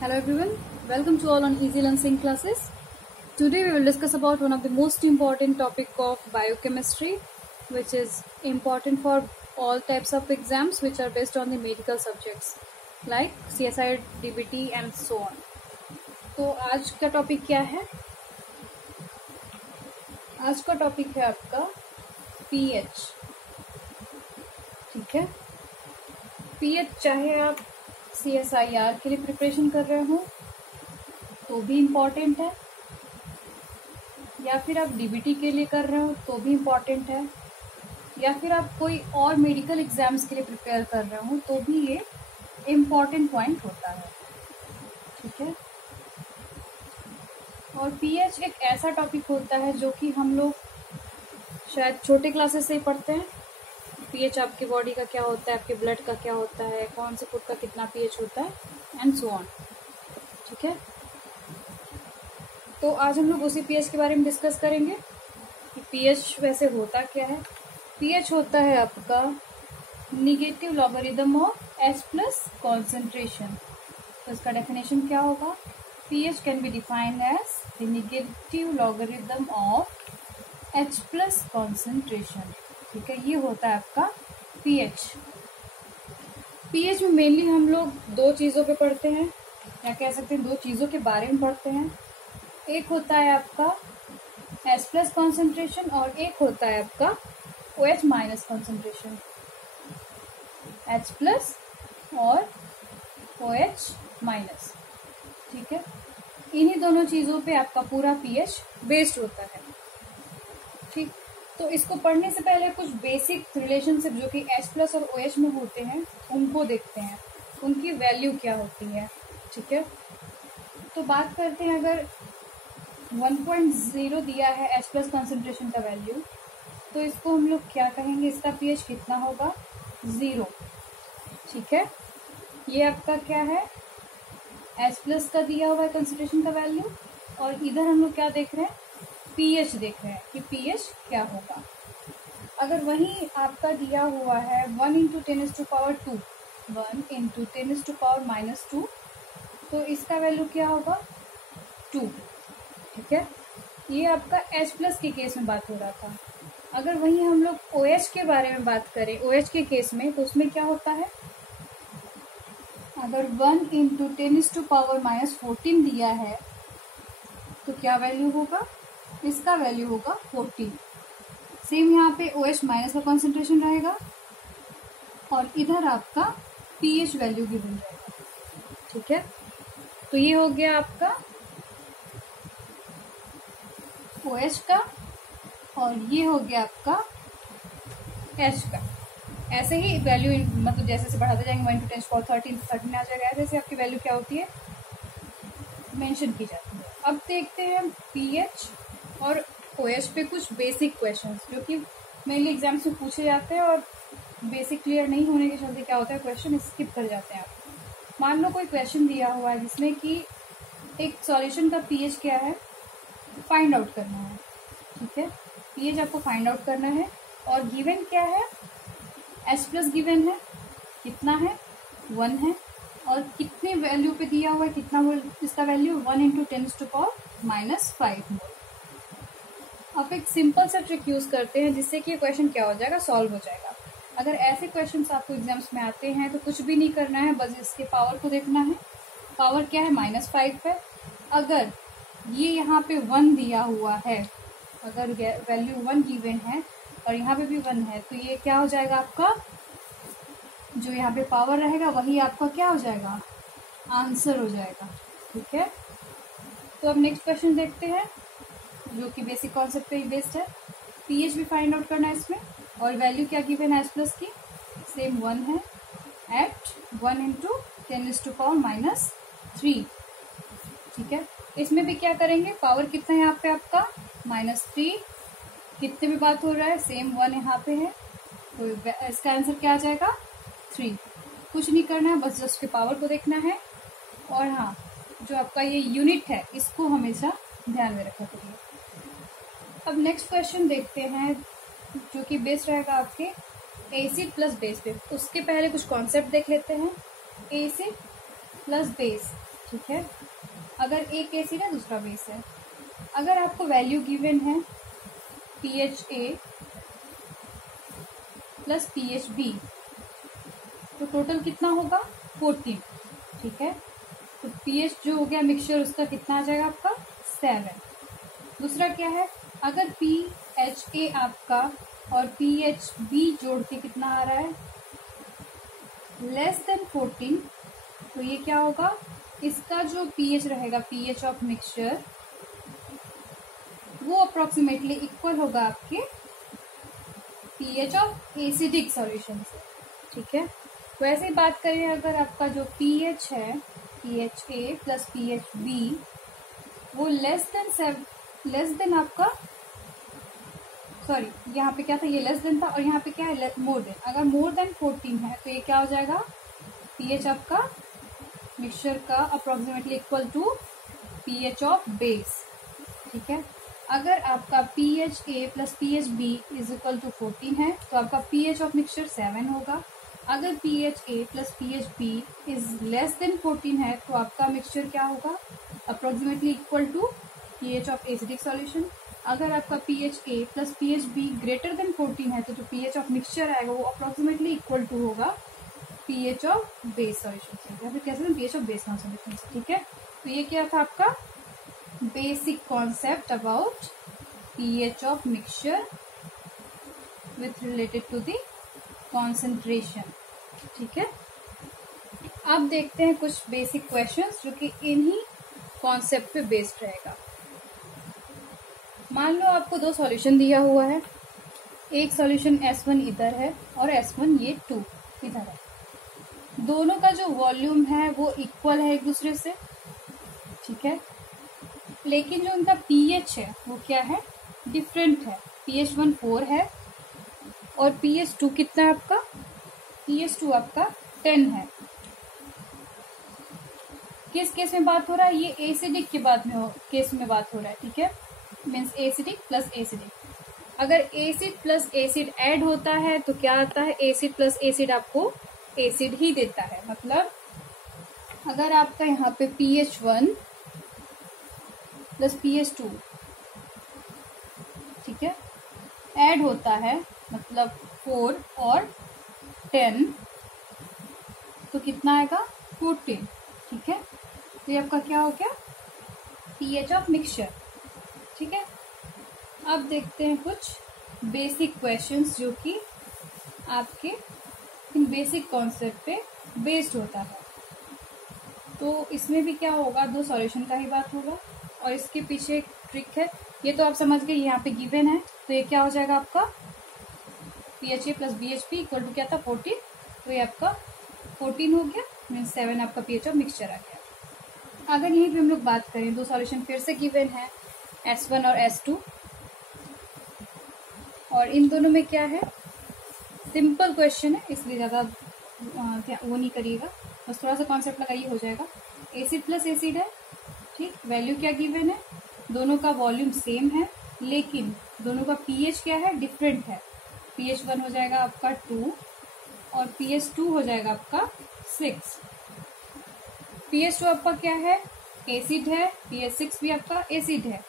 Hello everyone, welcome to all on Easy Learn Sync classes. Today we will discuss about one of the most important topic of biochemistry, which is important for all types of exams which are based on the medical subjects like CSI, DBT and so on. तो आज का topic क्या है? आज का topic है आपका pH. ठीक है, पीएच चाहे आप CSIR के लिए प्रिपरेशन कर रहे हो तो भी इम्पॉर्टेंट है, या फिर आप DBT के लिए कर रहे हो तो भी इम्पॉर्टेंट है, या फिर आप कोई और मेडिकल एग्जाम्स के लिए प्रिपेयर कर रहे हो तो भी ये इम्पॉर्टेंट पॉइंट होता है. ठीक है, और पीएच एक ऐसा टॉपिक होता है जो कि हम लोग शायद छोटे क्लासेस से ही पढ़ते हैं. पीएच आपकी बॉडी का क्या होता है, आपके ब्लड का क्या होता है, कौन से फूड का कितना पीएच होता है एंड सो ऑन. ठीक है, तो आज हम लोग उसी पीएच के बारे में डिस्कस करेंगे कि पीएच वैसे होता क्या है. पीएच होता है आपका negative logarithm of H plus concentration. तो इसका डेफिनेशन क्या होगा? PH can be defined as the negative logarithm of H plus concentration. ठीक है, ये होता है आपका पीएच. पीएच में मेनली हम लोग दो चीज़ों पे पढ़ते हैं, या कह सकते हैं दो चीज़ों के बारे में पढ़ते हैं. एक होता है आपका H प्लस कॉन्सेंट्रेशन और एक होता है आपका OH minus concentration. H plus और OH माइनस. ठीक है, इन्हीं दोनों चीज़ों पे आपका पूरा पीएच बेस्ड होता है. ठीक, तो इसको पढ़ने से पहले कुछ बेसिक रिलेशनशिप जो कि H प्लस और OH में होते हैं उनको देखते हैं, उनकी वैल्यू क्या होती है. ठीक है, तो बात करते हैं, अगर 1.0 दिया है H प्लस कॉन्सेंट्रेशन का वैल्यू, तो इसको हम लोग क्या कहेंगे, इसका पीएच कितना होगा? 0. ठीक है, ये आपका क्या है, H प्लस का दिया हुआ है कंसेंट्रेशन का वैल्यू, और इधर हम लोग क्या देख रहे हैं, पीएच देख रहे हैं कि पीएच क्या होगा. अगर वहीं आपका दिया हुआ है 1 × 10⁻², 1 × 10⁻⁻², तो इसका वैल्यू क्या होगा? 2. ठीक है, ये आपका H प्लस के केस में बात हो रहा था. अगर वहीं हम लोग OH के बारे में बात करें, OH के केस में, तो उसमें क्या होता है, अगर 1 × 10⁻⁻14 दिया है तो क्या वैल्यू होगा? इसका वैल्यू होगा 14. सेम यहाँ पे OH माइनस का कॉन्सेंट्रेशन रहेगा और इधर आपका पीएच वैल्यू गिवन रहेगा. ठीक है, तो ये हो गया आपका OH का, और ये हो गया आपका H का. ऐसे ही वैल्यू मतलब जैसे से बढ़ाते जाएंगे 1 × 10⁻13 आ जाएगा. ऐसे आपकी वैल्यू क्या होती है, मेंशन की जाती है. अब देखते हैं पीएच और OH पे कुछ बेसिक क्वेश्चंस जो कि मेनली एग्जाम्स में पूछे जाते हैं, और बेसिक क्लियर नहीं होने के चलते क्या होता है, क्वेश्चन स्किप कर जाते हैं आप. मान लो कोई क्वेश्चन दिया हुआ है जिसमें कि एक सॉल्यूशन का पीएच क्या है, फाइंड आउट करना है. ठीक है, पीएच आपको फाइंड आउट करना है, और गिवन क्या है, H प्लस गिवन है, कितना है, 1 है, और कितने वैल्यू पे दिया हुआ है, कितना इसका वैल्यू 1 × 10⁻⁻5 मोल. आप एक सिंपल सा ट्रिक यूज करते हैं जिससे कि ये क्वेश्चन क्या हो जाएगा, सॉल्व हो जाएगा. अगर ऐसे क्वेश्चंस आपको एग्जाम्स में आते हैं तो कुछ भी नहीं करना है, बस इसके पावर को देखना है. पावर क्या है, -5 है. अगर ये यहाँ पे 1 दिया हुआ है, अगर वैल्यू 1 गिवन है और यहाँ पे भी 1 है, तो ये क्या हो जाएगा, आपका जो यहाँ पे पावर रहेगा वही आपका क्या हो जाएगा, आंसर हो जाएगा. ठीक है, तो अब नेक्स्ट क्वेश्चन देखते हैं जो कि बेसिक कॉन्सेप्ट पे बेस्ड है. पीएच भी फाइंड आउट करना है इसमें, और वैल्यू क्या गिवन है H प्लस की, सेम 1 है, एट 1 × 10⁻⁻3. ठीक है, इसमें भी क्या करेंगे, पावर कितना है यहाँ पे आपका, -3. कितने भी बात हो रहा है, सेम 1 यहाँ पे है, तो इसका आंसर क्या आ जाएगा, 3. कुछ नहीं करना है, बस जस्ट के पावर को देखना है. और हाँ, जो आपका ये यूनिट है इसको हमेशा ध्यान में रखा करिए. अब नेक्स्ट क्वेश्चन देखते हैं जो कि बेस्ड रहेगा आपके एसिड प्लस बेस पे. उसके पहले कुछ कॉन्सेप्ट देख लेते हैं. एसिड प्लस बेस, ठीक है। अगर एक एसिड है दूसरा बेस है, अगर आपको वैल्यू गिवन है PHA प्लस PHB, तो टोटल कितना होगा 14, ठीक है। तो pH जो हो गया मिक्सचर उसका कितना आ जाएगा आपका 7। दूसरा क्या है, अगर PHA आपका और PHB जोड़ के कितना आ रहा है लेस देन 14, तो ये क्या होगा, इसका जो pH रहेगा, pH ऑफ मिक्सचर, वो अप्रोक्सीमेटली इक्वल होगा आपके pH ऑफ एसिडिक सॉल्यूशन से, ठीक है। तो ऐसे ही बात करें, अगर आपका जो pH है PHA प्लस PHB वो लेस देन आपका, सॉरी यहाँ पे क्या था, ये लेस देन था और यहाँ पे क्या है मोर देन। अगर मोर देन 14 है तो ये क्या हो जाएगा, pH आपका मिक्सचर का approximately equal to pH of base, ठीक है। अगर आपका PHA plus PHB is equal to 14 है तो आपका pH ऑफ मिक्सचर 7 होगा। अगर PHA plus PHB is less than 14 है तो आपका मिक्सचर क्या होगा, approximately equal to pH of acidic solution. अगर आपका PHA plus PHB greater than 14 है तो जो pH ऑफ मिक्सचर आएगा वो अप्रोक्सीमेटली इक्वल टू होगा pH ऑफ बेस सॉल्यूशन से, या फिर कैसे pH ऑफ बेस कॉन्सेंट्रेशन से, ठीक है। तो ये क्या था आपका basic concept about pH of mixture with related to the concentration, ठीक है। अब देखते हैं कुछ बेसिक क्वेश्चंस जो कि इन्हीं कॉन्सेप्ट पे बेस्ड रहेगा। मान लो आपको दो सॉल्यूशन दिया हुआ है, एक सॉल्यूशन S1 इधर है और S1 ये 2 इधर है। दोनों का जो वॉल्यूम है वो इक्वल है एक दूसरे से, ठीक है। लेकिन जो उनका pH है वो क्या है, डिफरेंट है। pH1 4 है और pH2 कितना है आपका, pH2 आपका 10 है। किस केस में बात हो रहा है, ये एसिडिक के केस में बात हो रहा है, ठीक है। Means acidic plus acidic. अगर एसिड प्लस एसिड ऐड होता है तो क्या आता है, एसिड प्लस एसिड आपको एसिड ही देता है। मतलब अगर आपका यहाँ पे PH1 प्लस PH2, ठीक है, ऐड होता है, मतलब 4 और 10, तो कितना आएगा 14, ठीक है। तो ये आपका क्या हो गया pH ऑफ मिक्सचर, ठीक है। अब देखते हैं कुछ बेसिक क्वेश्चंस जो कि आपके इन बेसिक कॉन्सेप्ट पे बेस्ड होता है। तो इसमें भी क्या होगा, दो सॉल्यूशन का ही बात होगा और इसके पीछे एक ट्रिक है, ये तो आप समझ गए, यहाँ पे गिवन है। तो ये क्या हो जाएगा आपका PHA plus BHB equal to क्या था 14, तो ये आपका 14 हो गया, मीन 7 आपका pH ऑफ मिक्सचर आ गया। अगर यहीं पे हम लोग बात करें, दो सॉल्यूशन फिर से गिवन है S1 और S2, और इन दोनों में क्या है, सिंपल क्वेश्चन है इसलिए ज्यादा वो नहीं करिएगा, बस थोड़ा सा कॉन्सेप्ट लगाइए हो जाएगा। एसिड प्लस एसिड है, ठीक, वैल्यू क्या गिवन है, दोनों का वॉल्यूम सेम है लेकिन दोनों का pH क्या है, डिफरेंट है। PH1 हो जाएगा आपका 2 और PH2 हो जाएगा आपका 6। PH2 आपका क्या है, एसिड है, PH6 भी आपका एसिड है।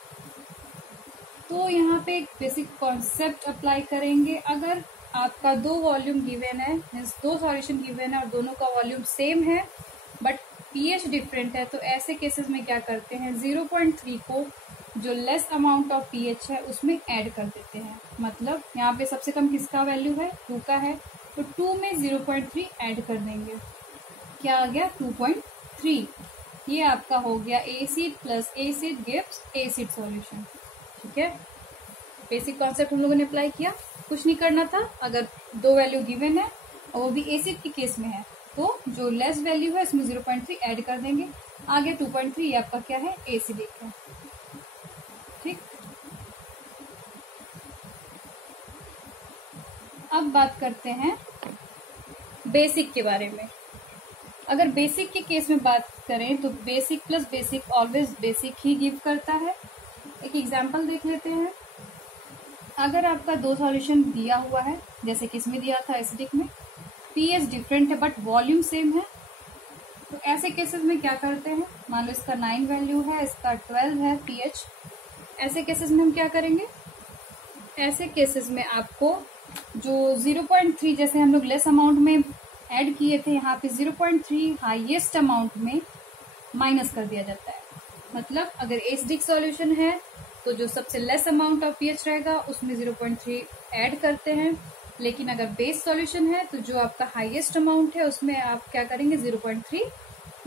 तो यहाँ पे एक बेसिक कॉन्सेप्ट अप्लाई करेंगे। अगर आपका दो वॉल्यूम गिवन है, मीन्स दो सॉल्यूशन गिवन है और दोनों का वॉल्यूम सेम है बट pH डिफरेंट है, तो ऐसे केसेस में क्या करते हैं, 0.3 को जो लेस अमाउंट ऑफ pH है उसमें ऐड कर देते हैं। मतलब यहाँ पे सबसे कम किसका वैल्यू है, 2 का है, तो 2 में 0.3 ऐड कर देंगे, क्या आ गया 2.3। ये आपका हो गया acid plus acid gives acid solution, ठीक है। बेसिक कॉन्सेप्ट हम लोगों ने अप्लाई किया, कुछ नहीं करना था। अगर दो वैल्यू गिवन है और वो भी एसिड के केस में है तो जो लेस वैल्यू है उसमें 0.3 ऐड कर देंगे, आगे 2.3 ये आपका क्या है, एसिडिक है, ठीक। अब बात करते हैं बेसिक के बारे में। अगर बेसिक के केस में बात करें तो basic plus basic always basic ही गिव करता है। एक एग्जांपल देख लेते हैं। अगर आपका दो सॉल्यूशन दिया हुआ है, जैसे कि इसमें दिया था एसिडिक में, pH डिफरेंट है बट वॉल्यूम सेम है, तो ऐसे केसेस में क्या करते हैं, मान लो इसका 9 वैल्यू है, इसका 12 है पीएच, ऐसे केसेस में हम क्या करेंगे, ऐसे केसेस में आपको जो 0.3 जैसे हम लोग लेस अमाउंट में ऐड किए थे, यहाँ पे 0.3 हाईएस्ट अमाउंट में माइनस कर दिया जाता है। मतलब अगर एसिडिक सॉल्यूशन है तो जो सबसे लेस अमाउंट ऑफ पीएच रहेगा उसमें 0.3 ऐड करते हैं, लेकिन अगर बेस सॉल्यूशन है तो जो आपका हाईएस्ट अमाउंट है उसमें आप क्या करेंगे, 0.3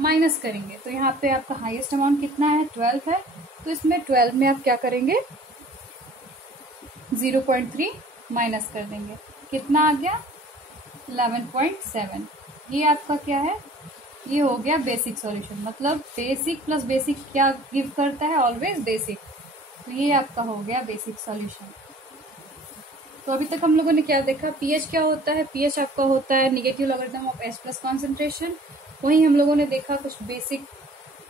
माइनस करेंगे। तो यहाँ पे आपका हाईएस्ट अमाउंट कितना है, 12 है, तो इसमें 12 में आप क्या करेंगे, 0.3 माइनस कर देंगे, कितना आ गया, 11.7। ये आपका क्या है, ये हो गया बेसिक सॉल्यूशन। मतलब बेसिक प्लस बेसिक क्या गिव करता है, ऑलवेज बेसिक। तो ये आपका हो गया बेसिक सॉल्यूशन। तो अभी तक हम लोगों ने क्या देखा, पीएच क्या होता है, पीएच आपका होता है negative logarithm of H plus concentration. वहीं हम लोगों ने देखा कुछ बेसिक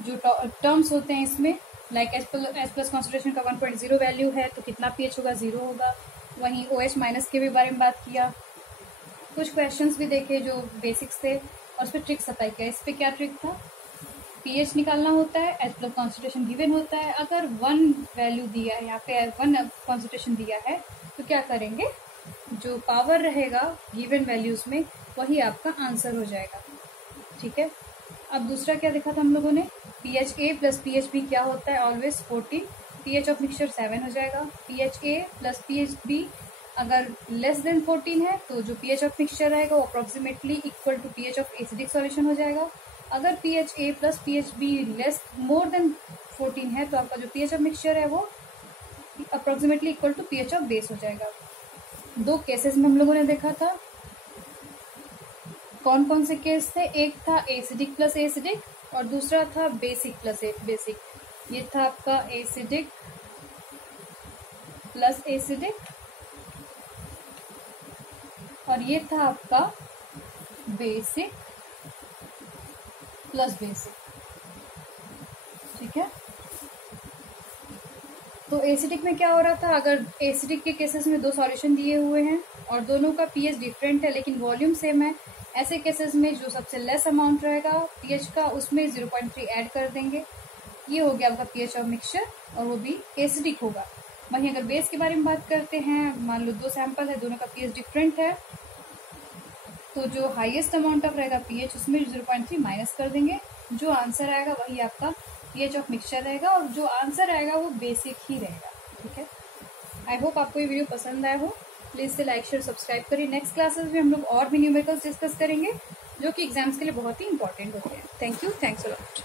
जो टर्म्स होते हैं इसमें, लाइक H प्लस कॉन्सेंट्रेशन का 1.0 वैल्यू है तो कितना पीएच होगा, 0 होगा। वहीं OH माइनस के भी बारे में बात किया, कुछ क्वेश्चंस भी देखे जो बेसिक्स थे, और उस पर ट्रिक्स अप्लाई किया। इस पे क्या ट्रिक था, पीएच निकालना होता है, H प्लस कॉन्सेंट्रेशन गिवन होता है, अगर 1 वैल्यू दिया है, यहाँ पे 1 कॉन्सेंट्रेशन दिया है तो क्या करेंगे, जो पावर रहेगा गिवन वैल्यूज में वही आपका आंसर हो जाएगा। ठीक है, अब दूसरा क्या देखा था हम लोगों ने, PHA प्लस PHB क्या होता है, ऑलवेज 14, पीएच ऑफ मिक्सचर 7 हो जाएगा। PHA प्लस PHB अगर लेस देन 14 है तो जो पीएच ऑफ मिक्सचर रहेगा वो approximately equal to pH of acidic solution हो जाएगा। अगर PHA plus PHB less more than 14 है तो आपका जो पीएच ऑफ मिक्सचर है वो approximately equal to pH of base हो जाएगा। दो केसेस में हम लोगों ने देखा था, कौन कौन से केस थे, एक था एसिडिक प्लस एसिडिक और दूसरा था बेसिक प्लस बेसिक। ये था आपका एसिडिक प्लस एसिडिक और ये था आपका बेसिक प्लस बेसिक। ठीक है, तो एसिडिक में क्या हो रहा था, अगर एसिडिक के केसेस में 2 सॉल्यूशन दिए हुए हैं और दोनों का पीएच डिफरेंट है लेकिन वॉल्यूम सेम है, ऐसे केसेस में जो सबसे लेस अमाउंट रहेगा पीएच का उसमें 0.3 ऐड कर देंगे। ये हो गया आपका पीएच ऑफ मिक्सचर और वो भी एसिडिक होगा। वहीं अगर बेस के बारे में बात करते हैं, मान लो 2 सैंपल है, दोनों का पीएच डिफरेंट है, तो जो हाईएस्ट अमाउंट ऑफ रहेगा पीएच उसमें 0.3 माइनस कर देंगे, जो आंसर आएगा वही आपका पीएच ऑफ मिक्सचर रहेगा और जो आंसर आएगा वो बेसिक ही रहेगा। ठीक है, आई होप आपको ये वीडियो पसंद आया हो। प्लीज से लाइक शेयर सब्सक्राइब करिए। नेक्स्ट क्लासेस में हम लोग और भी न्यूमेरिकल्स डिस्कस करेंगे जो कि एग्जाम्स के लिए बहुत ही इंपॉर्टेंट होते हैं। Thank you, thanks a lot.